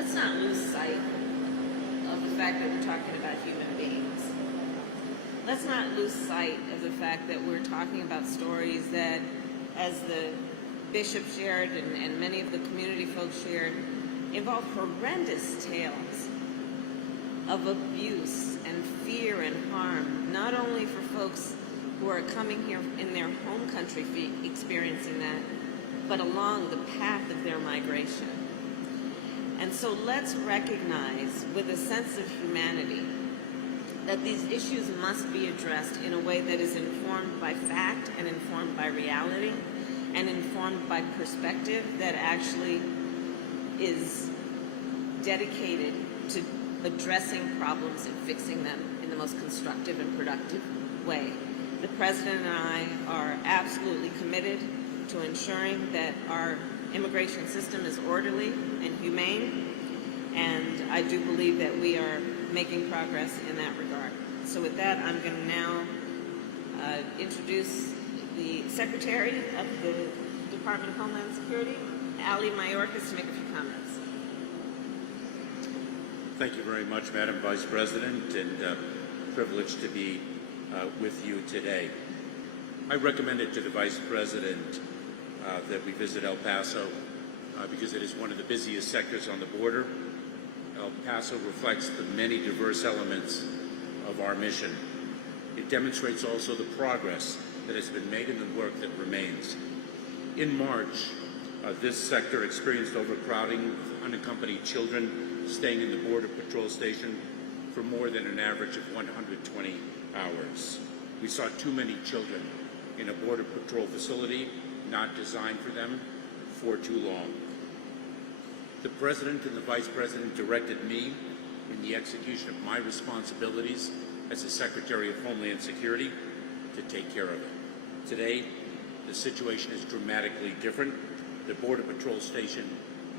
let's not lose sight of the fact that we're talking about human beings. Let's not lose sight of the fact that we're talking about stories that, as the bishop shared and many of the community folks shared, involve horrendous tales of abuse and fear and harm, not only for folks who are coming here in their home country experiencing that, but along the path of their migration. And so let's recognize with a sense of humanity that these issues must be addressed in a way that is informed by fact and informed by reality and informed by perspective that actually is dedicated to addressing problems and fixing them in the most constructive and productive way. The President and I are absolutely committed to ensuring that our immigration system is orderly and humane, and I do believe that we are making progress in that regard. So with that, I'm going to now introduce the Secretary of the Department of Homeland Security, Ali Mayorkas, to make a few comments. Thank you very much, Madam Vice President, and privileged to be with you today. I recommended to the Vice President that we visit El Paso because it is one of the busiest sectors on the border. El Paso reflects the many diverse elements of our mission. It demonstrates also the progress that has been made in the work that remains. In March, this sector experienced overcrowding with unaccompanied children staying in the Border Patrol station for more than an average of 120 hours. We saw too many children in a Border Patrol facility not designed for them for too long. The President and the Vice President directed me in the execution of my responsibilities as the Secretary of Homeland Security to take care of it. Today, the situation is dramatically different. The Border Patrol station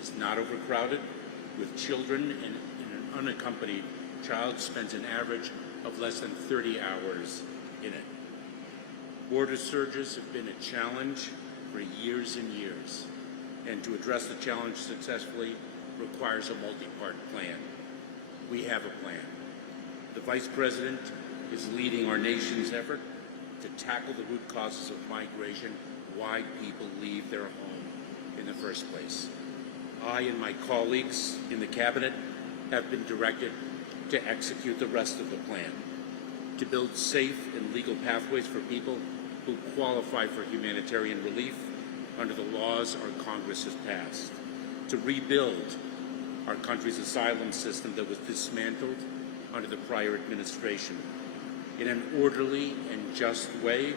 is not overcrowded with children, and an unaccompanied child spends an average of less than 30 hours in it. Border surges have been a challenge for years and years, and to address the challenge successfully requires a multi-part plan. We have a plan. The Vice President is leading our nation's effort to tackle the root causes of migration, why people leave their home in the first place. I and my colleagues in the Cabinet have been directed to execute the rest of the plan, to build safe and legal pathways for people who qualify for humanitarian relief under the laws our Congress has passed, to rebuild our country's asylum system that was dismantled under the prior administration, in an orderly and just way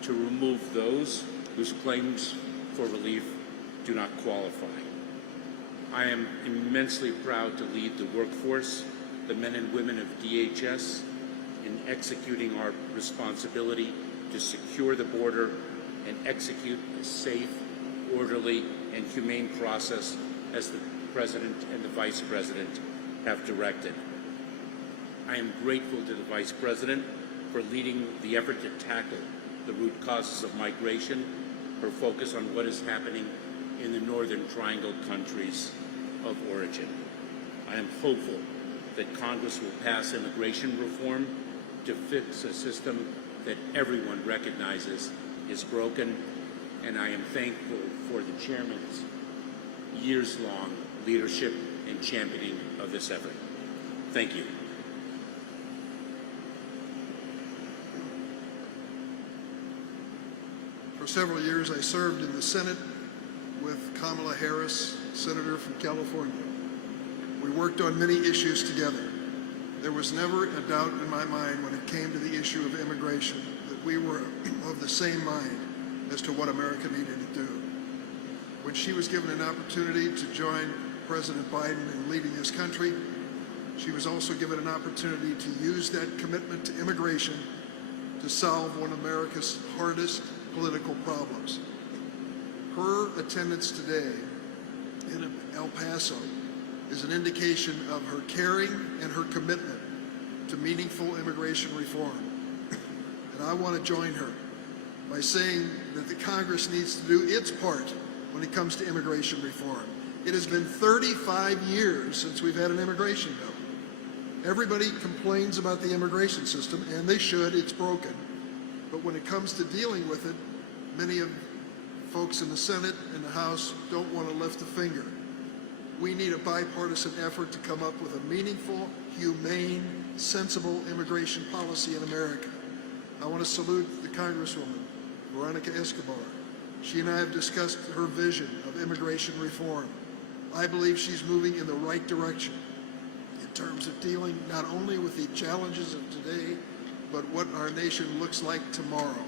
to remove those whose claims for relief do not qualify. I am immensely proud to lead the workforce, the men and women of DHS, in executing our responsibility to secure the border and execute a safe, orderly, and humane process as the President and the Vice President have directed. I am grateful to the Vice President for leading the effort to tackle the root causes of migration, her focus on what is happening in the Northern Triangle countries of origin. I am hopeful that Congress will pass immigration reform to fix a system that everyone recognizes is broken, and I am thankful for the Chairman's years-long leadership and championing of this effort. Thank you. For several years, I served in the Senate with Kamala Harris, Senator from California. We worked on many issues together. There was never a doubt in my mind when it came to the issue of immigration that we were of the same mind as to what America needed to do. When she was given an opportunity to join President Biden in leading this country, she was also given an opportunity to use that commitment to immigration to solve one of America's hardest political problems. Her attendance today in El Paso is an indication of her caring and her commitment to meaningful immigration reform. And I want to join her by saying that the Congress needs to do its part when it comes to immigration reform. It has been 35 years since we've had an immigration bill. Everybody complains about the immigration system, and they should, it's broken. But when it comes to dealing with it, many of folks in the Senate and the House don't want to lift a finger. We need a bipartisan effort to come up with a meaningful, humane, sensible immigration policy in America. I want to salute the Congresswoman, Veronica Escobar. She and I have discussed her vision of immigration reform. I believe she's moving in the right direction in terms of dealing not only with the challenges of today, but what our nation looks like tomorrow.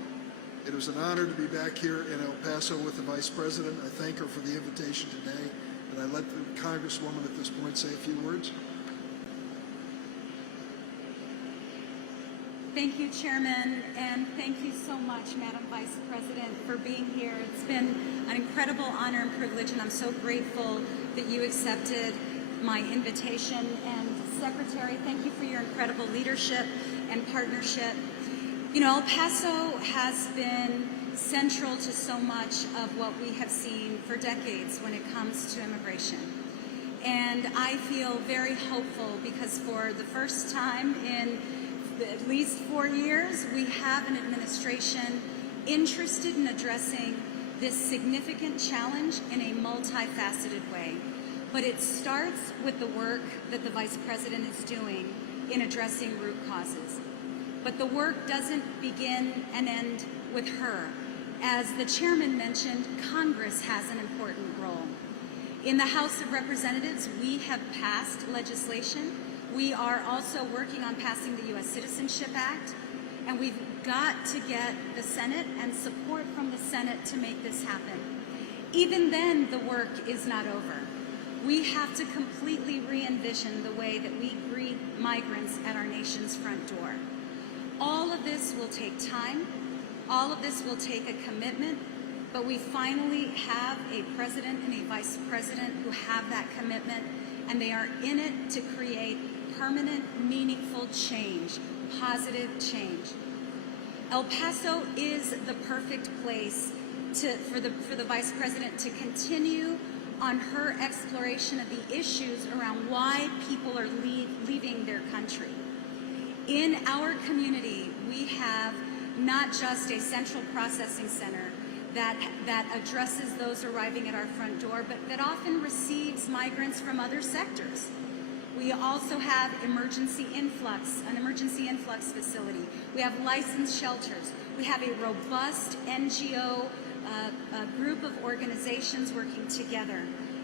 It was an honor to be back here in El Paso with the Vice President. I thank her for the invitation today, and I let the Congresswoman at this point say a few words. Thank you, Chairman, and thank you so much, Madam Vice President, for being here. It's been an incredible honor and privilege, and I'm so grateful that you accepted my invitation. And Secretary, thank you for your incredible leadership and partnership. You know, El Paso has been central to so much of what we have seen for decades when it comes to immigration. And I feel very hopeful because for the first time in at least 4 years, we have an administration interested in addressing this significant challenge in a multifaceted way. But it starts with the work that the Vice President is doing in addressing root causes. But the work doesn't begin and end with her. As the Chairman mentioned, Congress has an important role. In the House of Representatives, we have passed legislation. We are also working on passing the U.S. Citizenship Act, and we've got to get the Senate and support from the Senate to make this happen. Even then, the work is not over. We have to completely re-envision the way that we greet migrants at our nation's front door. All of this will take time. All of this will take a commitment, but we finally have a president and a vice president who have that commitment, and they are in it to create permanent, meaningful change, positive change. El Paso is the perfect place for the Vice President to continue on her exploration of the issues around why people are leaving their country. In our community, we have not just a central processing center that addresses those arriving at our front door, but that often receives migrants from other sectors. We also have an emergency influx facility. We have licensed shelters. We have a robust NGO group of organizations working together.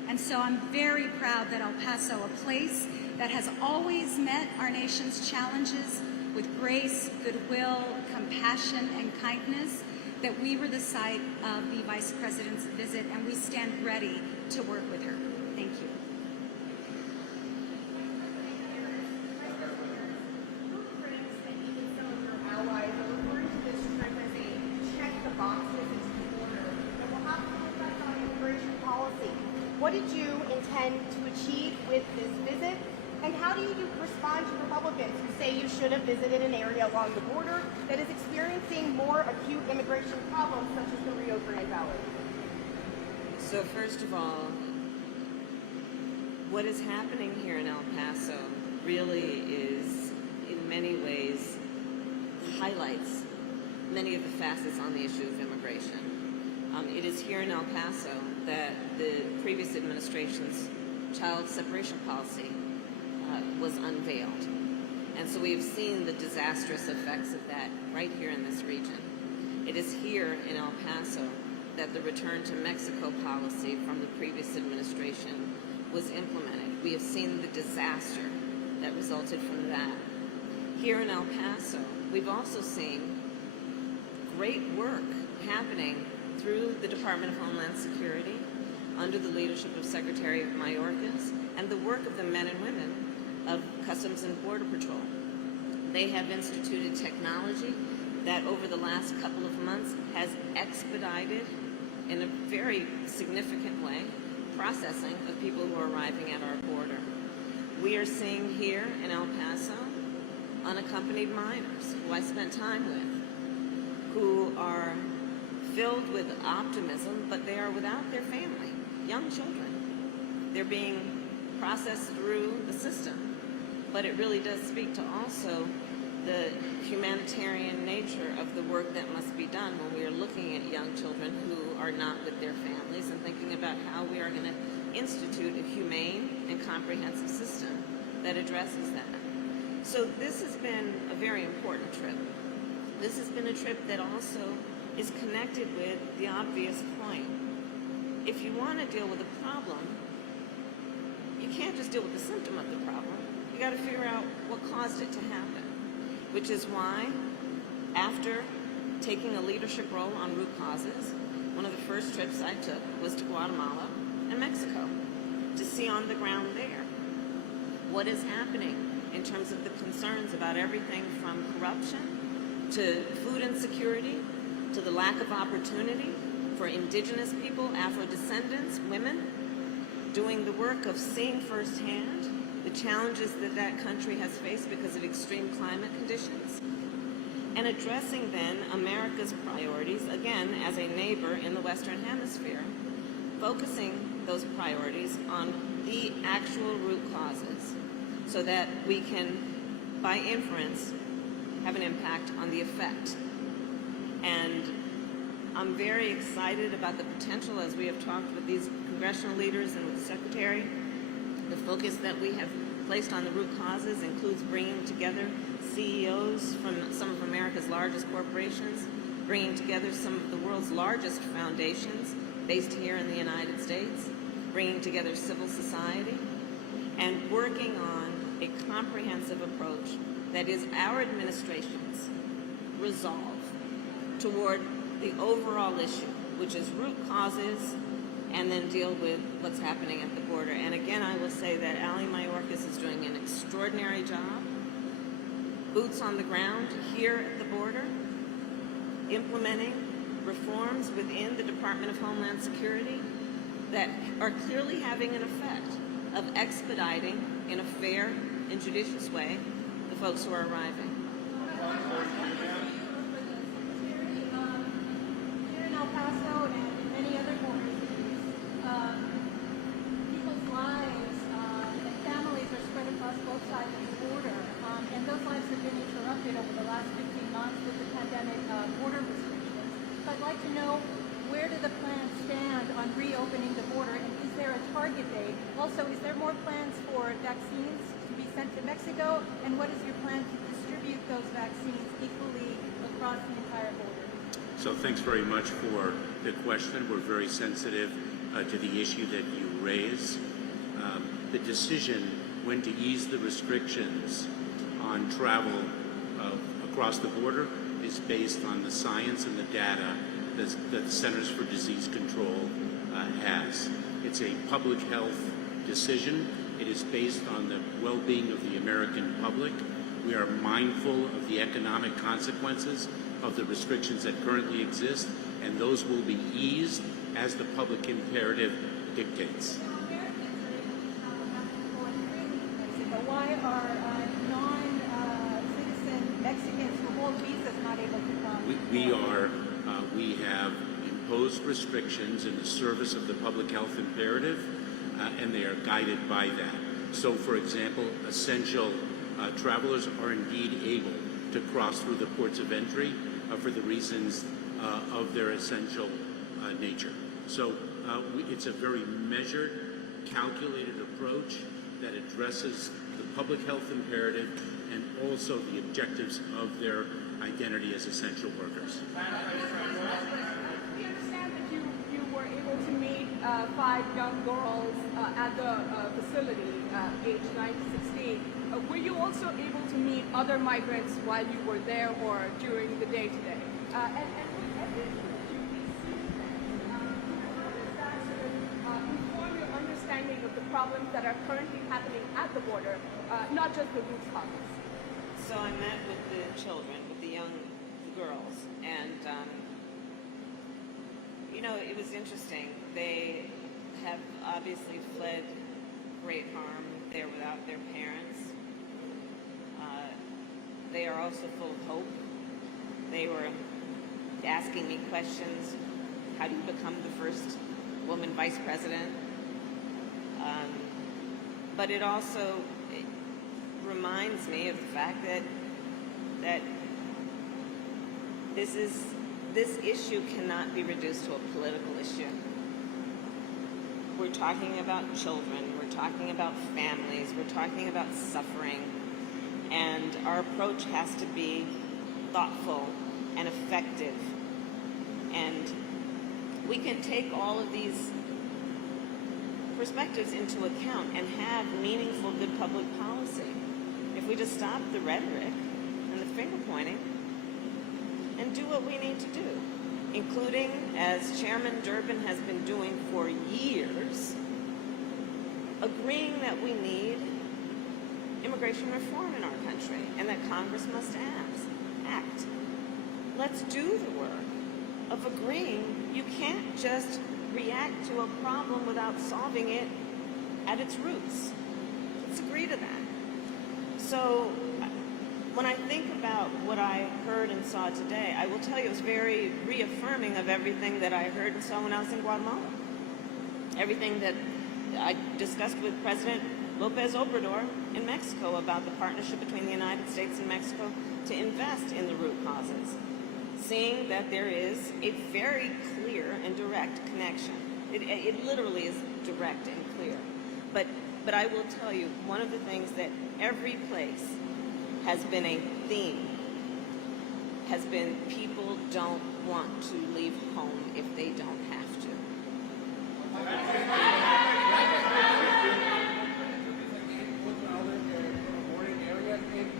And so I'm very proud that El Paso, a place that has always met our nation's challenges with grace, goodwill, compassion, and kindness, that we were the site of the Vice President's visit, and we stand ready to work with her. Thank you. What did you intend to achieve with this visit? And how do you respond to Republicans who say you should have visited an area along the border that is experiencing more acute immigration problems, such as the Rio Grande Valley? So first of all, what is happening here in El Paso really is, in many ways, highlights many of the facets on the issue of immigration. It is here in El Paso that the previous administration's child separation policy was unveiled. And so we have seen the disastrous effects of that right here in this region. It is here in El Paso that the return to Mexico policy from the previous administration was implemented. We have seen the disaster that resulted from that. Here in El Paso, we've also seen great work happening through the Department of Homeland Security, under the leadership of Secretary Mayorkas, and the work of the men and women of Customs and Border Patrol. They have instituted technology that over the last couple of months has expedited, in a very significant way, processing of people who are arriving at our border. We are seeing here in El Paso unaccompanied minors, who I spent time with, who are filled with optimism, but they are without their family, young children. they're being processed through the system. But it really does speak to also the humanitarian nature of the work that must be done when we are looking at young children who are not with their families and thinking about how we are going to institute a humane and comprehensive system that addresses that. So this has been a very important trip. This has been a trip that also is connected with the obvious point. If you want to deal with a problem, you can't just deal with the symptom of the problem. You got to figure out what caused it to happen, which is why, after taking a leadership role on root causes, one of the first trips I took was to Guatemala and Mexico to see on the ground there what is happening in terms of the concerns about everything from corruption to food insecurity to the lack of opportunity for indigenous people, Afro-descendants, women, doing the work of seeing firsthand the challenges that that country has faced because of extreme climate conditions, and addressing then America's priorities, again, as a neighbor in the Western Hemisphere, focusing those priorities on the actual root causes so that we can, by inference, have an impact on the effect. And I'm very excited about the potential, as we have talked with these congressional leaders and with the Secretary. The focus that we have placed on the root causes includes bringing together CEOs from some of America's largest corporations, bringing together some of the world's largest foundations based here in the United States, bringing together civil society, and working on a comprehensive approach that is our administration's resolve toward the overall issue, which is root causes, and then deal with what's happening at the border. And again, I will say that Ali Mayorkas is doing an extraordinary job, boots on the ground here at the border, implementing reforms within the Department of Homeland Security that are clearly having an effect of expediting in a fair and judicious way the folks who are arriving. Here in El Paso and in many other border cities, people's lives and families are spread across both sides of the border, and those lives have been interrupted over the last 15 months with the pandemic border restrictions. So I'd like to know, where do the plans stand on reopening the border, and is there a target date? Also, is there more plans for vaccines to be sent to Mexico, and what is your plan to distribute those vaccines equally across the entire border? So thanks very much for the question. We're very sensitive to the issue that you raise. The decision when to ease the restrictions on travel across the border is based on the science and the data that the Centers for Disease Control has. It's a public health decision. It is based on the well-being of the American public. We are mindful of the economic consequences of the restrictions that currently exist, and those will be eased as the public imperative dictates. Why are non-citizen Mexicans who hold visas not able to come? We have imposed restrictions in the service of the public health imperative, and they are guided by that. So, for example, essential travelers are indeed able to cross through the ports of entry for the reasons of their essential nature. So it's a very measured, calculated approach that addresses the public health imperative and also the objectives of their identity as essential workers. We understand that you were able to meet 5 young girls at the facility, aged 9 to 16. Were you also able to meet other migrants while you were there or during the day-to-day? And with everything that you received, how does that sort of inform your understanding of the problems that are currently happening at the border, not just the root causes? So I met with the children, with the girls, and it was interesting. They have obviously fled great harm. They're without their parents. They are also full of hope. They were asking me questions. How do you become the first woman vice president? But it also reminds me of the fact that this issue cannot be reduced to a political issue. We're talking about children, we're talking about families, we're talking about suffering, and our approach has to be thoughtful and effective. And we can take all of these perspectives into account and have meaningful, good public policy if we just stop the rhetoric and the finger pointing and do what we need to do, including, as Chairman Durbin has been doing for years, agreeing that we need immigration reform in our country and that Congress must act. Let's do the work of agreeing you can't just react to a problem without solving it at its roots. Let's agree to that. So when I think about what I heard and saw today, I will tell you it was very reaffirming of everything that I heard and saw when I was in Guatemala. Everything that I discussed with President Lopez Obrador in Mexico about the partnership between the United States and Mexico to invest in the root causes. Seeing that there is a very clear and direct connection. It literally is direct and clear. But I will tell you, one of the things that every place has been a theme has been people don't want to leave home if they don't have to.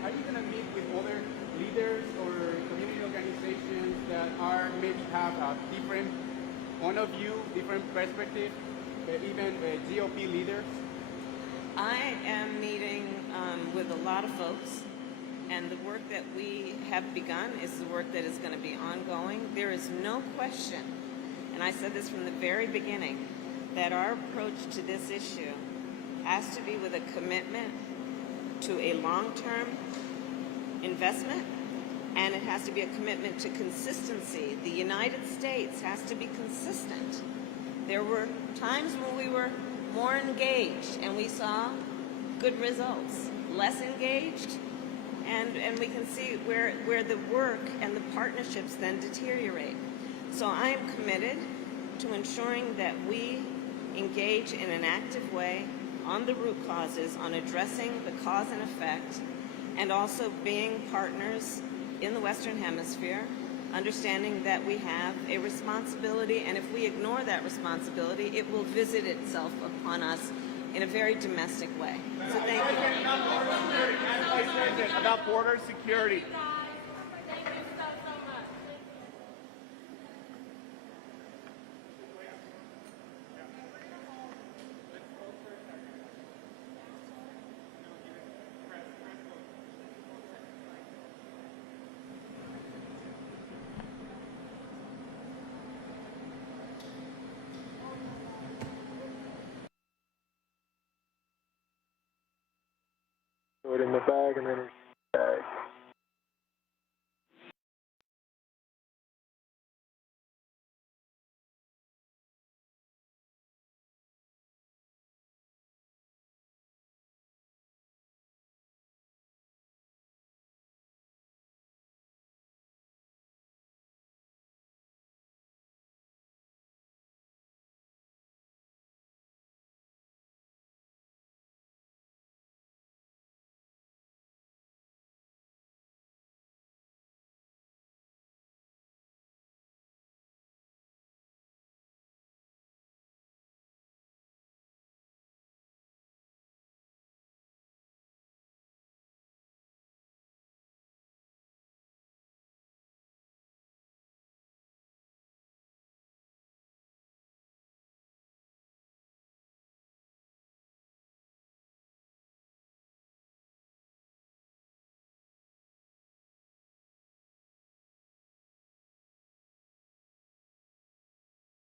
Are you going to meet with other leaders or community organizations that are maybe have a different point of view, different perspective, even GOP leaders? I am meeting with a lot of folks, and the work that we have begun is the work that is going to be ongoing. There is no question, and I said this from the very beginning, that our approach to this issue has to be with a commitment to a long-term investment, and it has to be a commitment to consistency. The United States has to be consistent. There were times when we were more engaged and we saw good results. Less engaged, and we can see where the work and the partnerships then deteriorate. So I am committed to ensuring that we engage in an active way on the root causes, on addressing the cause and effect, and also being partners in the Western Hemisphere, understanding that we have a responsibility, and if we ignore that responsibility, it will visit itself upon us in a very domestic way. So thank you. About border security. Throw it in the bag and then